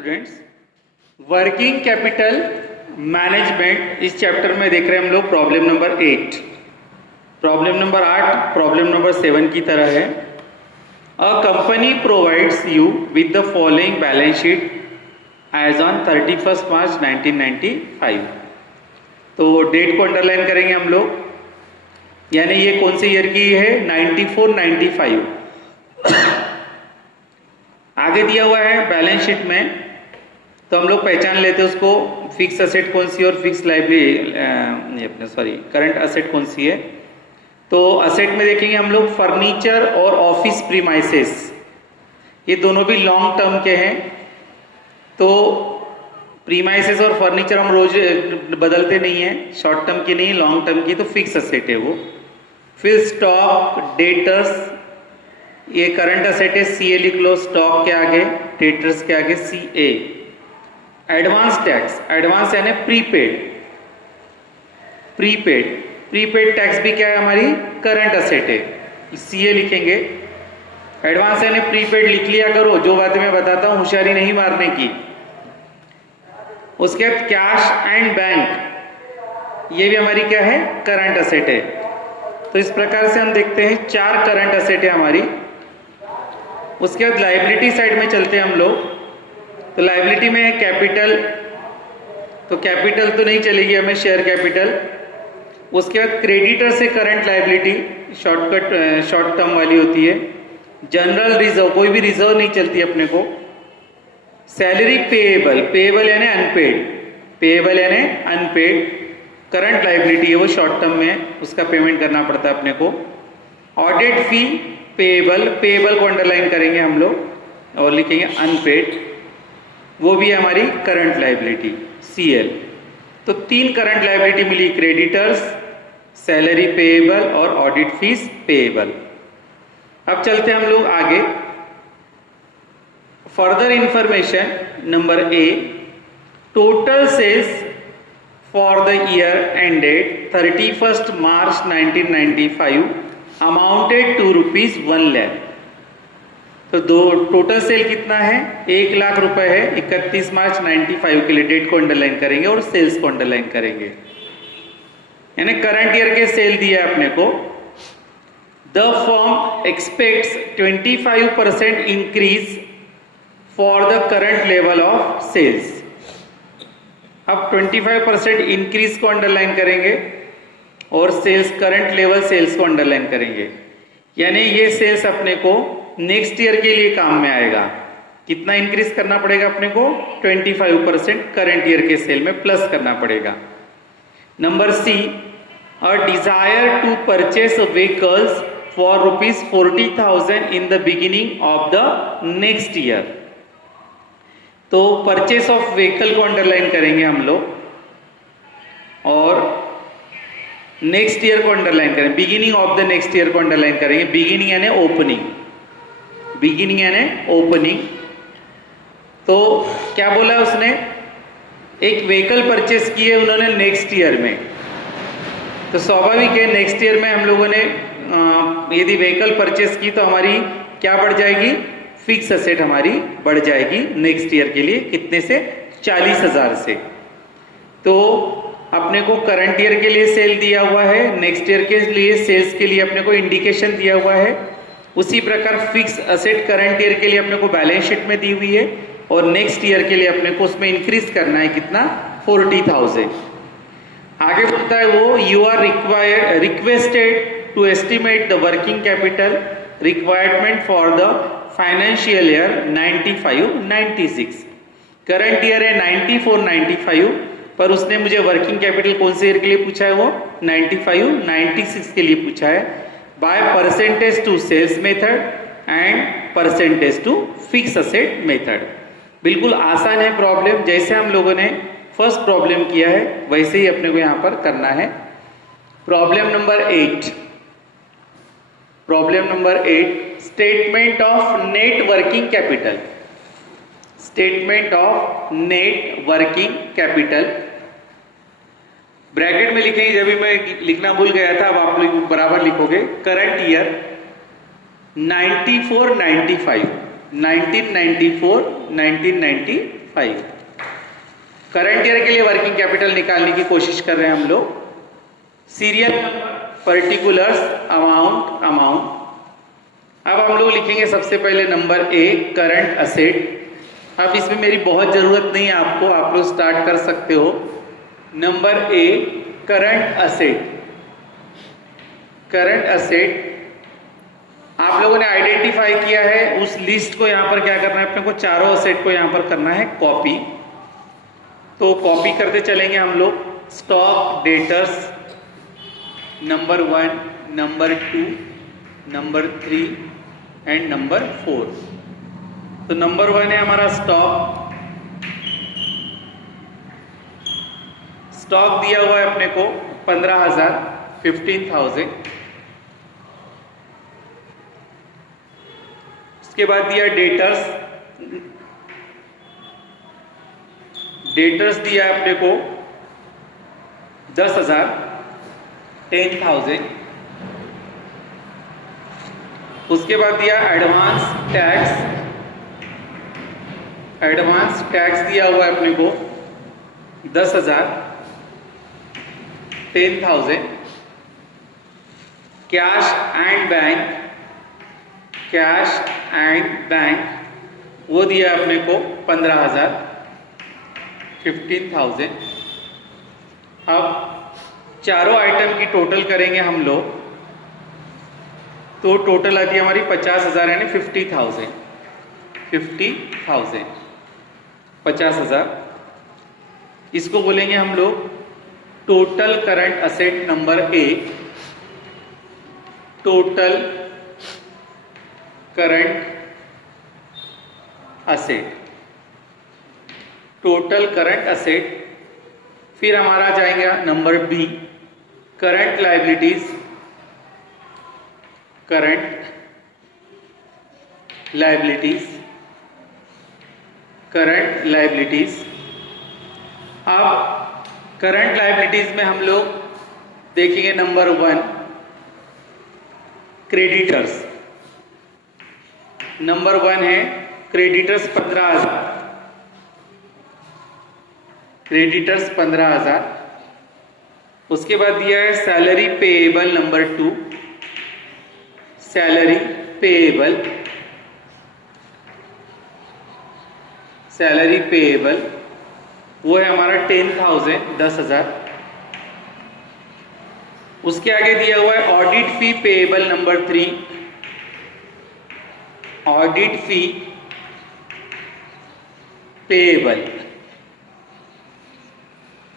Students, working capital management इस chapter में देख रहे हैं हम लोग problem number 8। Problem number 8 problem number 7 की तरह है। A company provides you with the following balance sheet as on 31 March 1995। तो डेट को अंडरलाइन करेंगे हम लोग, यानी ये कौन से ईयर की है? 94-95। आगे दिया हुआ है बैलेंस शीट में, तो हम लोग पहचान लेते हैं उसको, फिक्स असेट कौन सी और फिक्स लाइबिलिटी करंट असेट कौन सी है। तो असेट में देखेंगे हम लोग फर्नीचर और ऑफिस प्रीमाइसेस, ये दोनों भी लॉन्ग टर्म के हैं। तो प्रीमाइसेस और फर्नीचर हम रोज बदलते नहीं हैं, शॉर्ट टर्म की नहीं, लॉन्ग टर्म की, तो फिक्स असेट है वो। फिर स्टॉक, डेटर्स, ये करंट असेट है, सी ए लिख लो, स्टॉक के आगे, डेटर्स के आगे सी ए। एडवांस टैक्स, एडवांस यानी प्रीपेड, प्रीपेड टैक्स भी क्या है? हमारी करंट असेट है, सी ए लिखेंगे। एडवांस यानी प्रीपेड लिख लिया करो, जो बातें मैं बताता हूं होशियारी नहीं मारने की। उसके बाद कैश एंड बैंक, ये भी हमारी क्या है? करंट असेट है। तो इस प्रकार से हम देखते हैं 4 करंट असेट है हमारी। उसके बाद लाइबिलिटी साइड में चलते हैं हम लोग। तो लाइबिलिटी में है कैपिटल, तो कैपिटल तो नहीं चलेगी हमें, शेयर कैपिटल। उसके बाद क्रेडिटर से करंट लाइबिलिटी, शॉर्ट टर्म वाली होती है। जनरल रिजर्व, कोई भी रिजर्व नहीं चलती अपने को। सैलरी पेएबल, पेएबल यानी अनपेड, पेएबल यानी अनपेड, करंट लाइबिलिटी है वो, शॉर्ट टर्म में उसका पेमेंट करना पड़ता है अपने को। ऑडिट फी पेएबल, पेएबल को अंडरलाइन करेंगे हम लोग और लिखेंगे अनपेड, वो भी है हमारी करंट लाइबिलिटी CL। तो 3 करंट लाइबिलिटी मिली, क्रेडिटर्स, सैलरी पेएबल और ऑडिट फीस पेएबल। अब चलते हैं हम लोग आगे। Further information number A, total sales for the year ended 31 March 1995 amounted to ₹1 lakh। तो टोटल सेल कितना है? 1 लाख रुपए है 31 मार्च 95 के लिए। डेट को अंडरलाइन करेंगे और सेल्स को अंडरलाइन करेंगे, यानी करंट ईयर के सेल दिया है अपने को। The firm expects 25% increase for the current level of sales. अब 25% इंक्रीज को अंडरलाइन करेंगे और सेल्स, करंट लेवल सेल्स को अंडरलाइन करेंगे, यानी ये सेल्स अपने को नेक्स्ट ईयर के लिए काम में आएगा। कितना इंक्रीज करना पड़ेगा अपने को? 25% करंट ईयर के सेल में प्लस करना पड़ेगा। Number C, a desire to purchase vehicles for ₹40,000 in the beginning of the next year. तो परचेस ऑफ व्हीकल को अंडरलाइन करेंगे हम लोग और नेक्स्ट ईयर को अंडरलाइन करेंगे, beginning of the next year को अंडरलाइन करेंगे। बिगिनिंग यानी ओपनिंग, बिगिनिंग यानी ओपनिंग। तो क्या बोला उसने? एक व्हीकल परचेस की है उन्होंने नेक्स्ट ईयर में, तो स्वाभाविक है नेक्स्ट ईयर में हम लोगों ने यदि व्हीकल परचेस की तो हमारी क्या बढ़ जाएगी? फिक्स असेट हमारी बढ़ जाएगी नेक्स्ट ईयर के लिए। कितने से? 40,000 से। तो अपने को करंट ईयर के लिए सेल दिया हुआ है, नेक्स्ट ईयर के लिए सेल्स के लिए अपने को इंडिकेशन दिया हुआ है। उसी प्रकार फिक्स असेट करंट ईयर के लिए अपने को बैलेंस शीट में दी हुई है और नेक्स्ट ईयर के लिए अपने को उसमें इंक्रीज करना है। कितना? 40,000। आगे बोलता है वो, you are requested to estimate the working capital requirement for the financial year 95-96। Current year है 94-95, पर उसने मुझे वर्किंग कैपिटल कौन से ईयर के लिए पूछा है? वो 95-96 के लिए पूछा है। By percentage to sales method and percentage to fix asset method. बिल्कुल आसान है प्रॉब्लम, जैसे हम लोगों ने फर्स्ट प्रॉब्लम किया है वैसे ही अपने को यहां पर करना है। Problem number 8, problem number 8, statement of net working capital. Statement of net working capital bracket में लिखेंगे, जब भी मैं लिखना भूल गया था, अब आप लोग बराबर लिखोगे। Current year 94-95, 1994-1995 1995। करंट ईयर के लिए वर्किंग कैपिटल निकालने की कोशिश कर रहे हैं हम लोग। Serial number, particulars, amount. अब हम लोग लिखेंगे सबसे पहले नंबर ए, करंट असेट। अब इसमें मेरी बहुत जरूरत नहीं है आपको, आप लोग स्टार्ट कर सकते हो। Number A, current asset. Current asset आप लोगों ने आइडेंटिफाई किया है, उस लिस्ट को यहां पर क्या करना है अपने को, चारों असेट को यहां पर करना है कॉपी। तो कॉपी करते चलेंगे हम लोग। Stock debtors number 1, number 2, number 3 and number 4। तो नंबर 1 है हमारा स्टॉक। स्टॉक दिया हुआ है अपने को 15,000, 15,000। उसके बाद दिया डेटर्स। डेटर्स दिया है अपने को 10,000, 10,000। उसके बाद दिया एडवांस टैक्स। एडवांस टैक्स दिया हुआ है अपने को 10,000, 10,000। Cash and bank, cash and bank वो दिया अपने को 15,000, 15,000। अब चारों आइटम की टोटल करेंगे हम लोग, तो टोटल आती है हमारी 50,000 यानी 50,000, 50,000, 50,000। इसको बोलेंगे हम लोग total current asset number A. Total current asset, total current asset. फिर हमारा जाएगा number B, current liabilities. Current liabilities, current liabilities. अब करंट लायबिलिटीज में हम लोग देखेंगे नंबर 1, क्रेडिटर्स। नंबर 1 है क्रेडिटर्स 15,000, क्रेडिटर्स 15,000। उसके बाद दिया है salary payable number 2, salary payable, salary payable वो है हमारा 10,000, 10,000। उसके आगे दिया हुआ है ऑडिट फी पेएबल नंबर 3, ऑडिट फी पेएबल,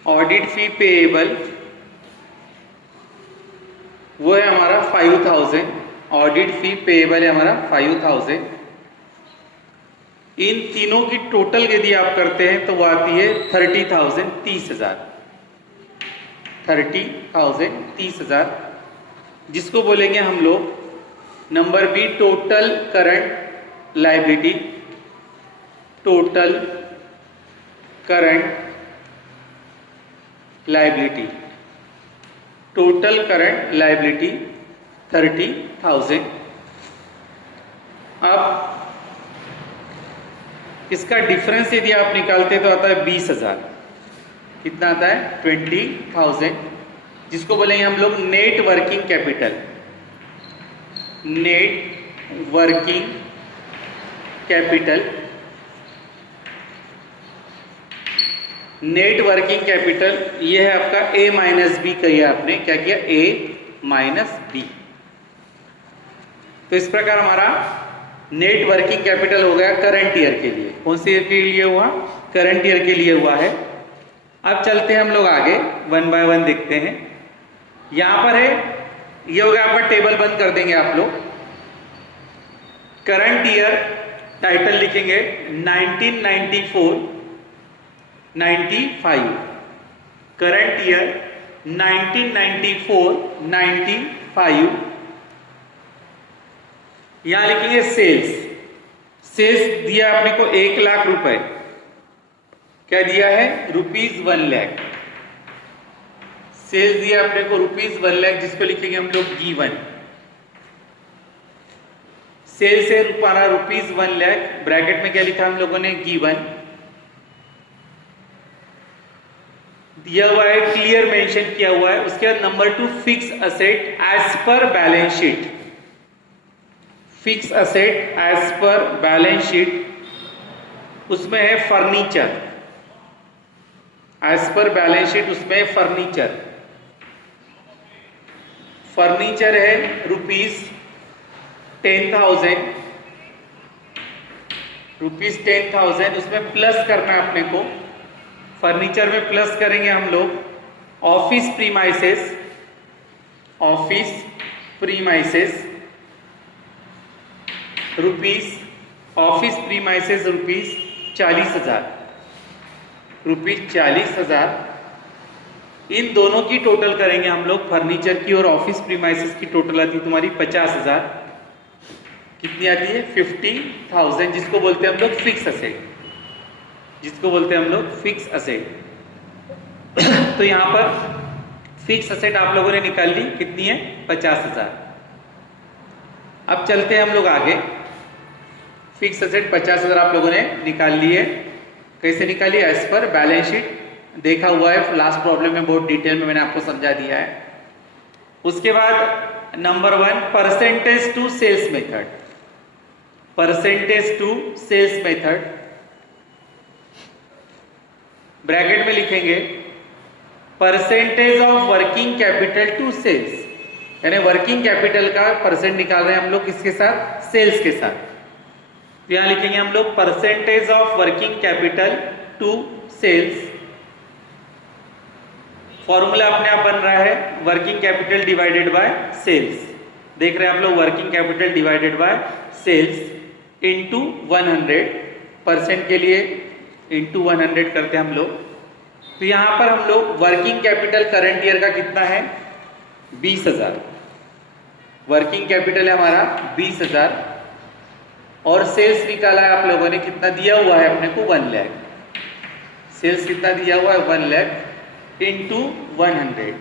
ऑडिट फी पेएबल वो है हमारा 5,000। ऑडिट फी पेएबल है हमारा 5,000। इन तीनों की टोटल यदि आप करते हैं तो वो आती है 30,000, 30,000, 30,000, 30,000, जिसको बोलेंगे हम लोग number B, total current liability. Total current liability, total current liability 30,000। अब इसका डिफरेंस यदि आप निकालते हैं तो आता है 20,000। कितना आता है? 20,000, जिसको बोलेंगे हम लोग net working capital. Net working capital, net working capital ये है आपका ए माइनस बी किया आपने, क्या किया? ए माइनस बी। तो इस प्रकार हमारा नेट वर्किंग कैपिटल हो गया करंट ईयर के लिए। कौन से ईयर के लिए हुआ? करंट ईयर के लिए हुआ है। अब चलते हैं हम लोग आगे, 1 बाय 1 देखते हैं। यहां पर है, ये हो गया आपका टेबल, बंद कर देंगे आप लोग। करंट ईयर टाइटल लिखेंगे 1994, 95। Current year 1994, 95। यहां लिखेंगे सेल्स। सेल्स दिया आपने को 1,00,000 रुपए। क्या दिया है? ₹1,00,000। सेल्स दिया आपने को ₹1,00,000, जिसको लिखेंगे हम लोग गिवन। सेल्स है हमारा ₹1,00,000, ब्रैकेट में क्या लिखा हम लोगों ने? गिवन। दिया हुआ है, क्लियर मेंशन किया हुआ है। उसके बाद number 2 fix asset as per balance sheet. Fix asset as per balance sheet, उसमें है furniture. As per balance sheet उसमें है फर्नीचर। फर्नीचर है ₹10,000, ₹10,000 उसमें प्लस करना है अपने को। फर्नीचर में प्लस करेंगे हम लोग office premises, office premises rupees, office premises ₹40,000, ₹40,000। इन दोनों की टोटल करेंगे हम लोग, फर्नीचर की और ऑफिस प्रीमाइसेस की टोटल आती है तुम्हारी 50,000। कितनी आती है? 50,000, जिसको बोलते हैं हम लोग फिक्स असेट, जिसको बोलते हैं हम लोग फिक्स असेट। तो यहां पर फिक्स असेट आप लोगों ने निकाल ली, कितनी है? 50,000। अब चलते हैं हम लोग आगे। फिक्स असेट 50,000 आप लोगों ने निकाल ली है। कैसे निकाली? एज पर बैलेंस शीट देखा हुआ है, लास्ट प्रॉब्लम में बहुत डिटेल में मैंने आपको समझा दिया है। उसके बाद number 1 percentage to sales method. Percentage to sales method bracket में लिखेंगे percentage of working capital to sales, यानी वर्किंग कैपिटल का परसेंट निकाल रहे हैं हम लोग किसके साथ? सेल्स के साथ। तो यहां लिखेंगे हम लोग percentage of working capital to sales. Formula अपने आप बन रहा है working capital divided by sales. देख रहे हैं आप लोग, working capital divided by sales into 100, percent के लिए इनटू 100 करते हैं हम लोग। तो यहां पर हम लोग वर्किंग कैपिटल करंट ईयर का कितना है? 20,000। वर्किंग कैपिटल है हमारा 20,000 और सेल्स निकाला है आप लोगों ने, कितना दिया हुआ है अपने को? 1 लाख। सेल्स कितना दिया हुआ है? 1 लाख इंटू 100।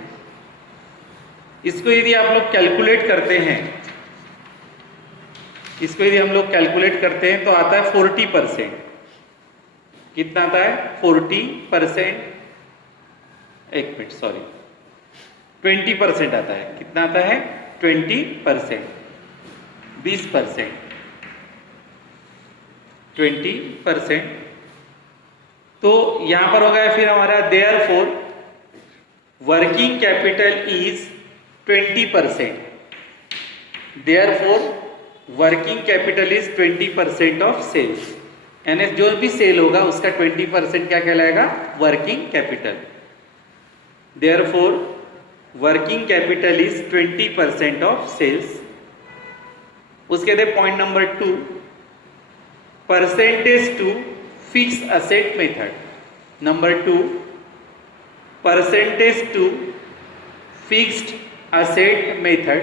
इसको यदि आप लोग कैलकुलेट करते हैं, इसको यदि हम लोग कैलकुलेट करते हैं तो आता है 40%। कितना आता है? 40%, 20% आता है। कितना आता है? 20%, 20%, 20%। तो यहां पर हो गया फिर हमारा therefore working capital is 20%। Therefore working capital is 20% of sales, यानी जो भी सेल होगा उसका 20% क्या कहलाएगा? Working capital. Therefore working capital is 20% of sales. उसके बाद point number 2 percentage to fix asset method. Number 2 percentage to fixed asset method.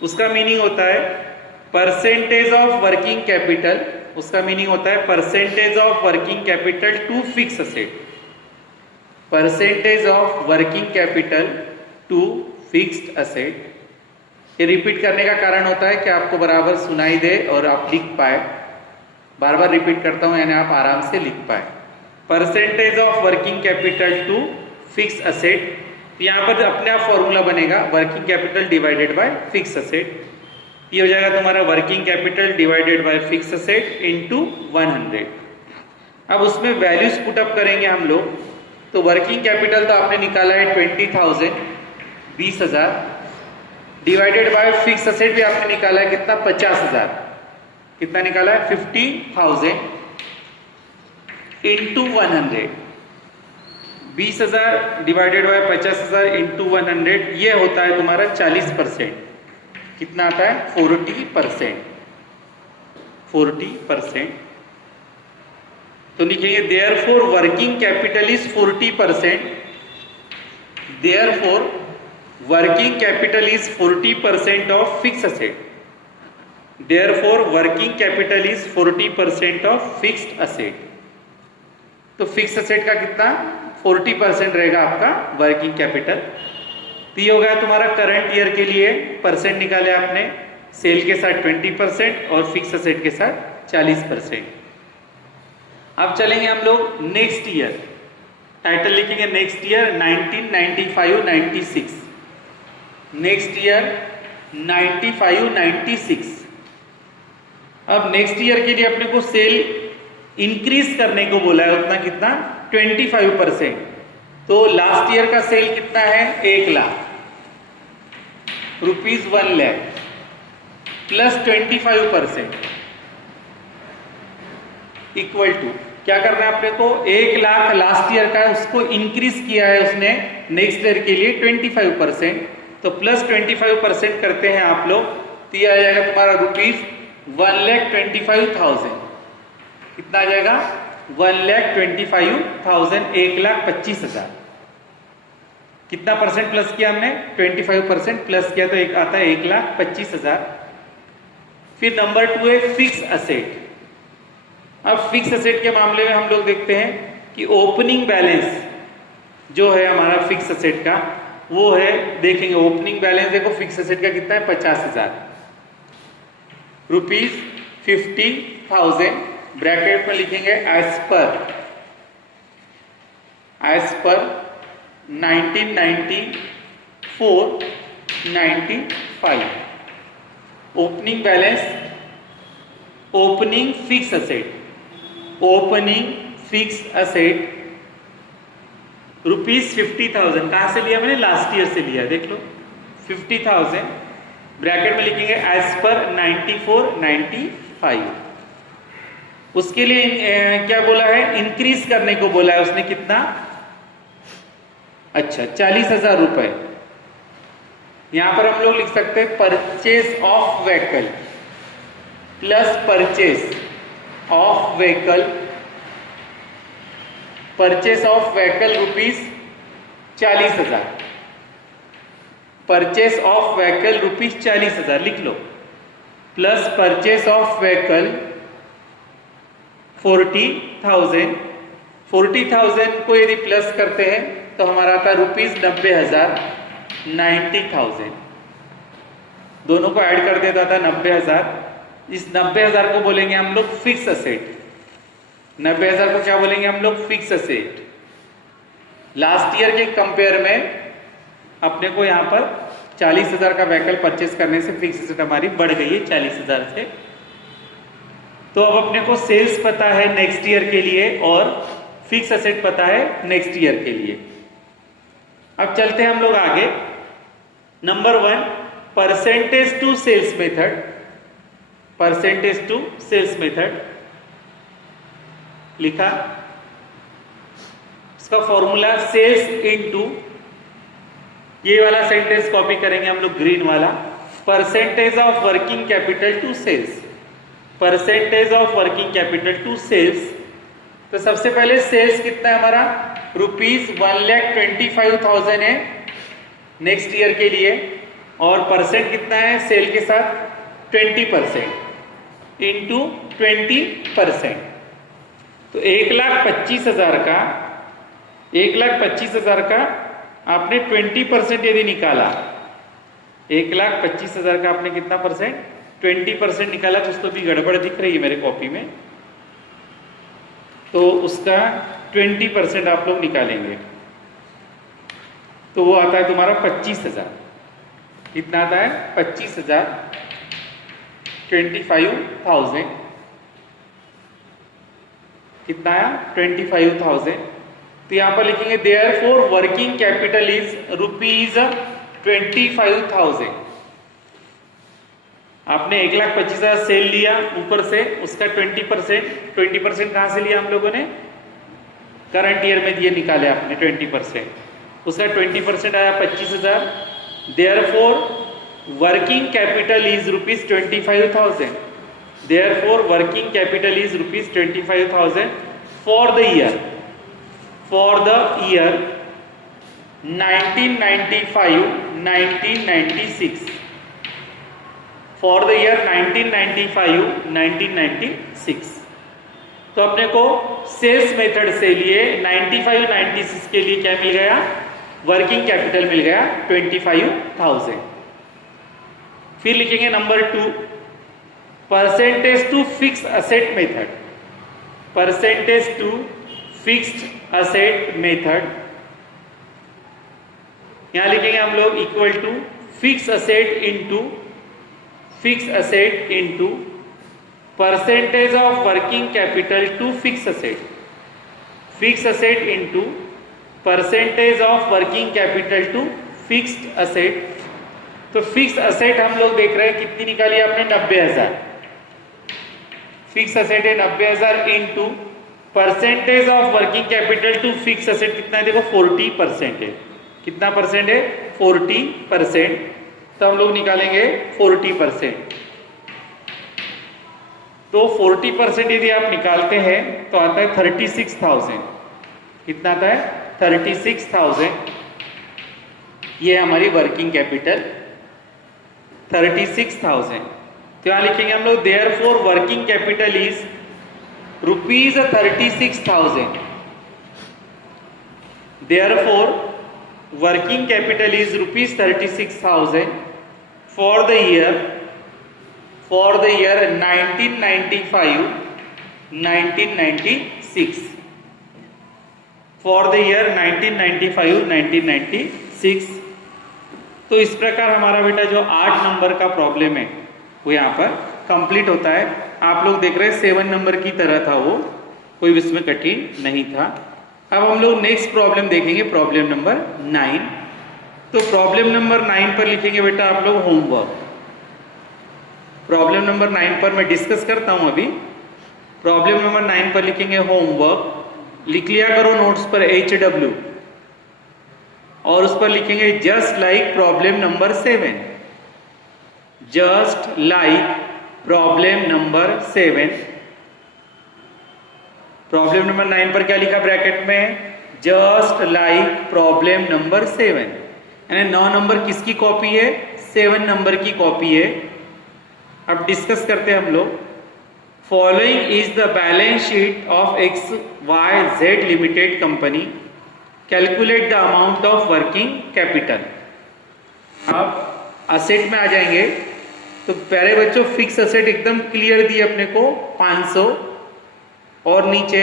उसका मीनिंग होता है परसेंटेज ऑफ वर्किंग कैपिटल, उसका मीनिंग होता है percentage of working capital to fix asset. Percentage of working capital to fixed asset. ये repeat करने का कारण होता है कि आपको बराबर सुनाई दे और आप लिख पाए। बार बार रिपीट करता हूं यानी आप आराम से लिख पाए। Percentage of working capital to fix asset, यहां पर अपने आप फॉर्मूला बनेगा working capital divided by fix asset. ये हो जाएगा तुम्हारा working capital divided by fix asset into 100। अब उसमें वैल्यूज पुटअप करेंगे हम लोग। तो वर्किंग कैपिटल तो आपने निकाला है 20,000, 20,000, डिवाइडेड बाय फिक्स असेट भी आपने निकाला है कितना? 50,000। कितना निकाला है? 50,000 इंटू 100। 20,000 डिवाइडेड बाय 50,000 इंटू 100, ये होता है तुम्हारा 40%। कितना आता है? 40%। 40%। तो लिखेंगे therefore working capital is 40%। Therefore working capital is 40% of fix asset. Therefore working capital is 40% of fixed asset. तो फिक्स असेट का कितना? 40% रहेगा आपका वर्किंग कैपिटल। तो ये हो गया तुम्हारा करंट ईयर के लिए परसेंट निकाले आपने, सेल के साथ 20% और फिक्स असेट के साथ 40%। अब चलेंगे हम लोग नेक्स्ट ईयर, टाइटल लिखेंगे नेक्स्ट ईयर 1995-96, नेक्स्ट ईयर 95-96। अब नेक्स्ट ईयर के लिए अपने को सेल इंक्रीज करने को बोला है, उतना कितना 25%। तो लास्ट ईयर का सेल कितना है 1 lakh rupees 1 lakh plus 25% equal to क्या करना है अपने को 1 लाख लास्ट ईयर का है, उसको इंक्रीज किया है उसने नेक्स्ट ईयर के लिए 25%, तो प्लस 25% करते हैं आप लोग, तो यह आ जाएगा तुम्हारा रुपीज 1,25,000। कितना आ जाएगा 1,25,000, 1,25,000। कितना परसेंट प्लस किया हमने 25% प्लस किया, तो एक आता है 1,25,000। फिर नंबर 2 है फिक्स असेट। अब फिक्स असेट के मामले में हम लोग देखते हैं कि ओपनिंग बैलेंस जो है हमारा फिक्स असेट का वो है, देखेंगे ओपनिंग बैलेंस देखो फिक्स असेट का कितना है 50,000 रुपीज 50,000, ब्रैकेट में लिखेंगे as per 1994-95 opening balance, opening fix asset, opening fix asset rupees 50,000। कहां से लिया मैंने लास्ट ईयर से लिया, देख लो 50,000, ब्रैकेट में लिखेंगे एज पर 94-95। उसके लिए क्या बोला है इंक्रीज करने को बोला है उसने, कितना अच्छा 40,000 रुपए। यहां पर हम लोग लिख सकते हैं purchase of vehicle plus purchase of vehicle, purchase of vehicle rupees 40,000, purchase of vehicle rupees 40,000 लिख लो, प्लस परचेस ऑफ व्हीकल 40,000। 40,000 को यदि प्लस करते हैं तो हमारा आता है रुपीज 90,000, 90,000। दोनों को ऐड कर देता था 90,000। इस 90,000 को बोलेंगे हम लोग फिक्स असेट, 90,000 को क्या बोलेंगे हम लोग फिक्स असेट। लास्ट ईयर के कंपेयर में अपने को यहां पर 40,000 का व्हीकल परचेस करने से फिक्स असेट हमारी बढ़ गई है 40,000 से। तो अब अपने को सेल्स पता है नेक्स्ट ईयर के लिए और फिक्स असेट पता है नेक्स्ट ईयर के लिए। अब चलते हैं हम लोग आगे। Number 1 percentage to sales method, percentage to sales method लिखा, इसका फॉर्मूला सेल्स इनटू, ये वाला सेंटेंस कॉपी करेंगे हम लोग ग्रीन वाला, percentage of working capital to sales, percentage of working capital to sales. तो सबसे पहले सेल्स कितना है हमारा रुपीज 1,25,000 है नेक्स्ट ईयर के लिए, और परसेंट कितना है सेल के साथ 20% इंटू 20%। तो 1,25,000 का 1,25,000 का आपने 20% यदि निकाला, 1,25,000 का आपने कितना परसेंट 20% निकाला, तो उसको भी गड़बड़ दिख रही है मेरे कॉपी में, तो उसका 20% आप लोग निकालेंगे तो वो आता है तुम्हारा 25,000। कितना आता है 25,000, 25,000 कितना आया 25,000। तो यहां पर लिखेंगे therefore working capital is rupees 25,000। आपने 1,25,000 सेल लिया, ऊपर से उसका 20% कहां से लिया हम लोगों ने करंट ईयर में दिए निकाले आपने 20%, उसका 20% आया 25,000। Therefore working capital is rupees 25,000, therefore working capital is rupees 25,000 for the year 1995-1996, for the year 1995-1996। तो अपने को सेल्स मेथड से लिए 95-96 के लिए क्या मिल गया वर्किंग कैपिटल मिल गया 25,000। फिर लिखेंगे number 2 percentage to fix asset method, percentage to fixed asset method. यहां लिखेंगे हम लोग equal to fix asset into percentage of working capital to fix asset, fix asset into percentage of working capital to fixed asset. तो fix asset हम लोग देख रहे हैं कितनी निकाली आपने, 90,000। फिक्स असेट है 90,000 into percentage of working capital to fix asset कितना है, देखो 40% है। कितना परसेंट है, 40%। तो हम लोग निकालेंगे 40%। तो 40% यदि आप निकालते हैं तो आता है 36,000। कितना आता है, 36,000। ये हमारी वर्किंग कैपिटल 36,000। तो यहां लिखेंगे हम लोग therefore working capital is ₹36,000। Therefore working capital is ₹36,000 for the year 1995-1996। For the year 1995-1996। तो इस प्रकार हमारा बेटा जो 8 नंबर का प्रॉब्लम है वो यहाँ पर कंप्लीट होता है। आप लोग देख रहे हैं 7 नंबर की तरह था वो, कोई इसमें कठिन नहीं था। अब हम लोग नेक्स्ट प्रॉब्लम देखेंगे, प्रॉब्लम नंबर 9। तो प्रॉब्लम नंबर 9 पर लिखेंगे बेटा आप लोग होमवर्क। प्रॉब्लम नंबर 9 पर मैं डिस्कस करता हूं अभी। प्रॉब्लम नंबर 9 पर लिखेंगे होमवर्क। लिख लिया करो नोट्स पर HW, और उस पर लिखेंगे just like problem number 7। Just like problem number 7। Problem number 9 पर क्या लिखा ब्रैकेट में, जस्ट लाइक प्रॉब्लम नंबर 7। यानी 9 नंबर किसकी कॉपी है, 7 नंबर की कॉपी है। अब डिस्कस करते हैं हम लोग। Following is the balance sheet of XYZ limited company, calculate the amount of working capital. अब असेट में आ जाएंगे तो प्यारे बच्चों फिक्स असेट एकदम क्लियर दी अपने को 500, और नीचे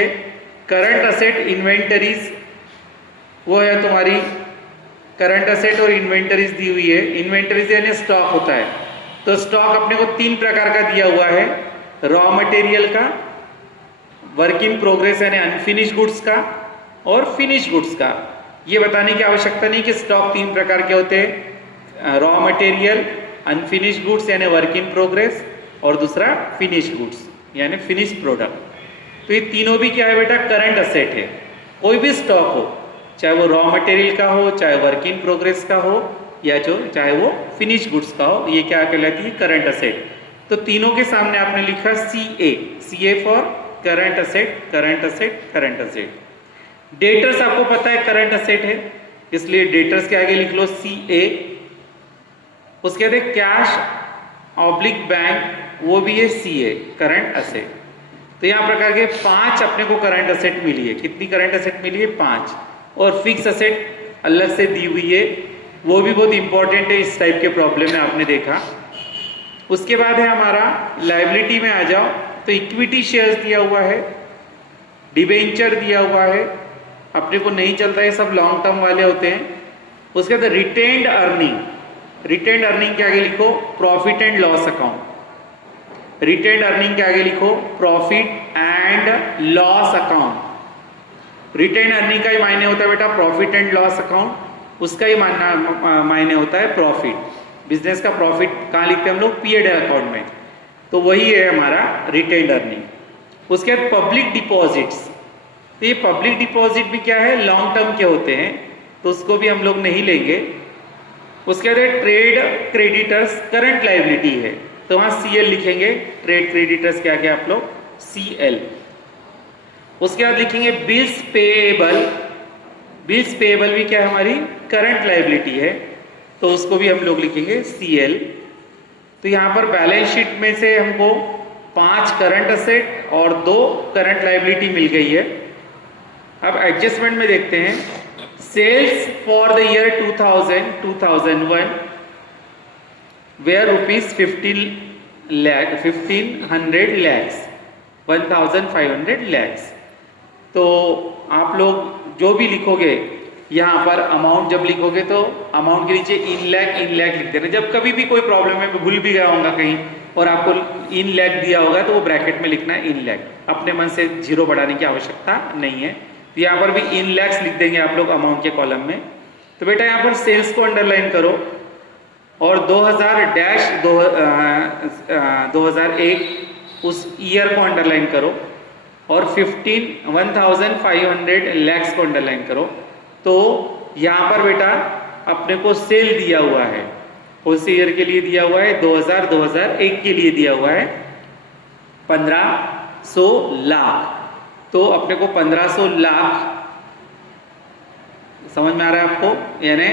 करंट असेट इन्वेंटरीज वो है तुम्हारी, करंट असेट और इन्वेंटरीज दी हुई है। इन्वेंटरीज यानी स्टॉक होता है, तो स्टॉक अपने को 3 प्रकार का दिया हुआ है, रॉ मटेरियल का, वर्क इन प्रोग्रेस यानी अनफिनिश गुड्स का, और फिनिश गुड्स का। ये बताने की आवश्यकता नहीं कि स्टॉक 3 प्रकार के होते हैं, रॉ मटेरियल, अनफिनिश गुड्स यानी वर्क इन प्रोग्रेस, और दूसरा फिनिश गुड्स यानी फिनिश प्रोडक्ट। तो ये तीनों भी क्या है बेटा, करंट असेट है। कोई भी स्टॉक हो, चाहे वो रॉ मटेरियल का हो, चाहे वर्क इन प्रोग्रेस का हो, या चाहे वो फिनिश गुड्स का हो, ये क्या कहलाती है, करंट असेट। तो तीनों के सामने आपने लिखा CA for current asset, current asset, current asset. Debtors आपको पता है करंट असेट है, इसलिए डेटर्स के आगे लिख लो CA। उसके बाद कैश ऑब्लिक बैंक, वो भी है CA, करंट असेट। तो यहाँ प्रकार के 5 अपने को करंट असेट मिली है। कितनी करंट असेट मिली है, 5। और फिक्स असेट अलग से दी हुई है, वो भी बहुत इंपॉर्टेंट है इस टाइप के प्रॉब्लम में, आपने देखा। उसके बाद है हमारा लायबिलिटी में आ जाओ तो इक्विटी शेयर्स दिया हुआ है, डिबेंचर दिया हुआ है, अपने को नहीं चलता है, सब लॉन्ग टर्म वाले होते हैं। उसके बाद रिटेन्ड अर्निंग, रिटेन्ड अर्निंग के आगे लिखो profit and loss account. Retained earning के आगे लिखो profit and loss account. Retained earning का ही मायने होता है बेटा प्रॉफिट एंड लॉस अकाउंट, उसका ही मायने होता है प्रॉफिट। बिजनेस का प्रॉफिट कहाँ लिखते हैं हम लोग, P&L अकाउंट में। तो वही है हमारा रिटेन्ड अर्निंग। उसके बाद पब्लिक डिपॉजिट्स, तो ये पब्लिक डिपॉजिट भी क्या है, लॉन्ग टर्म के होते हैं, तो उसको भी हम लोग नहीं लेंगे। उसके बाद ट्रेड क्रेडिटर्स करंट लायबिलिटी है, तो वहां CL लिखेंगे। ट्रेड क्रेडिटर्स क्या क्या आप लोग, CL। उसके बाद लिखेंगे बिल्स पेएबल। बिल्स पेएबल भी क्या है, हमारी करंट लायबिलिटी है, तो उसको भी हम लोग लिखेंगे CL। तो यहाँ पर बैलेंस शीट में से हमको 5 करंट असेट और 2 करंट लायबिलिटी मिल गई है। अब एडजस्टमेंट में देखते हैं। Sales for the year 2000-2001 were ₹1500 lakhs, 1500 lakhs। तो आप लोग जो भी लिखोगे यहाँ पर अमाउंट जब लिखोगे तो अमाउंट के नीचे इन लैख लिख देना। जब कभी भी कोई प्रॉब्लम है, मैं भूल भी गया होगा कहीं और आपको इन लैख दिया होगा तो वो ब्रैकेट में लिखना है इन लैख, अपने मन से जीरो बढ़ाने की आवश्यकता नहीं है। तो यहाँ पर भी इन लैक्स लिख देंगे आप लोग अमाउंट के कॉलम में। तो बेटा यहाँ पर सेल्स को अंडरलाइन करो और 2000-2001 उस ईयर को अंडरलाइन करो और 1500 लैक्स को अंडरलाइन करो। तो यहाँ पर बेटा अपने को सेल दिया हुआ है, कौन से ईयर के लिए दिया हुआ है? 2001 के लिए दिया हुआ है 1500 लाख। तो अपने को 1500 लाख समझ में आ रहा है आपको? यानी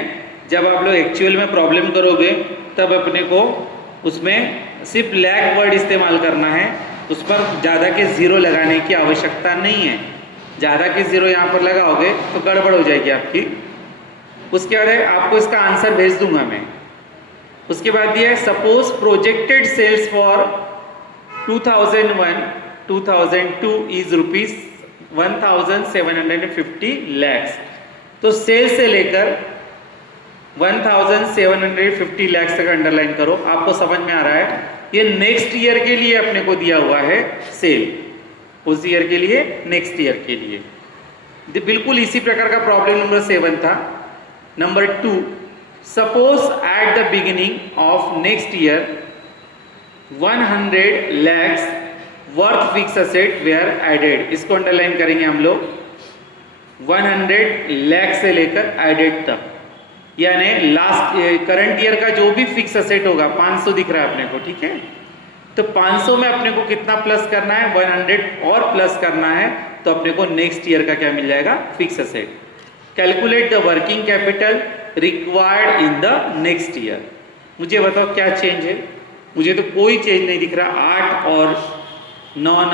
जब आप लोग एक्चुअल में प्रॉब्लम करोगे तब अपने को उसमें सिर्फ लैख वर्ड इस्तेमाल करना है, उस पर ज़्यादा के जीरो लगाने की आवश्यकता नहीं है। ज़्यादा के जीरो यहाँ पर लगाओगे तो गड़बड़ हो जाएगी आपकी। उसके बाद आपको इसका आंसर भेज दूंगा मैं। उसके बाद दिया है suppose projected sales for 2001-2002 is rupees 1750 lakhs. तो सेल्स से लेकर 1750 लैक्स तक अंडरलाइन करो। आपको समझ में आ रहा है? ये नेक्स्ट ईयर के लिए अपने को दिया हुआ है सेल, उस ईयर के लिए, नेक्स्ट ईयर के लिए। बिल्कुल इसी प्रकार का प्रॉब्लम नंबर 7 था। Number 2, suppose at the beginning of next year 100 lakhs worth fix asset were added. इसको अंडरलाइन करेंगे हम लोग 100 लैक्स से लेकर एडेड तक, यानी लास्ट करंट ईयर का जो भी फिक्स असेट होगा 500 दिख रहा है अपने को, ठीक है? तो 500 में अपने को कितना प्लस करना है? 100 और प्लस करना है, तो अपने को नेक्स्ट ईयर का क्या मिल जाएगा? Fix asset. Calculate the working capital required in the next year. मुझे बताओ क्या चेंज है? मुझे तो कोई चेंज नहीं दिख रहा। 8 और 9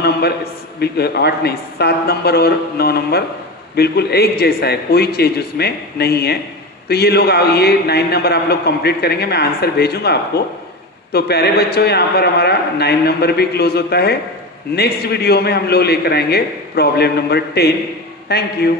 नंबर, 8 नहीं 7 नंबर और 9 नंबर बिल्कुल एक जैसा है, कोई चेंज उसमें नहीं है। तो ये लोग ये 9 नंबर आप लोग कंप्लीट करेंगे, मैं आंसर भेजूंगा आपको। तो प्यारे बच्चों, यहाँ पर हमारा 9 नंबर भी क्लोज होता है। नेक्स्ट वीडियो में हम लोग लेकर आएंगे प्रॉब्लम नंबर 10। Thank you.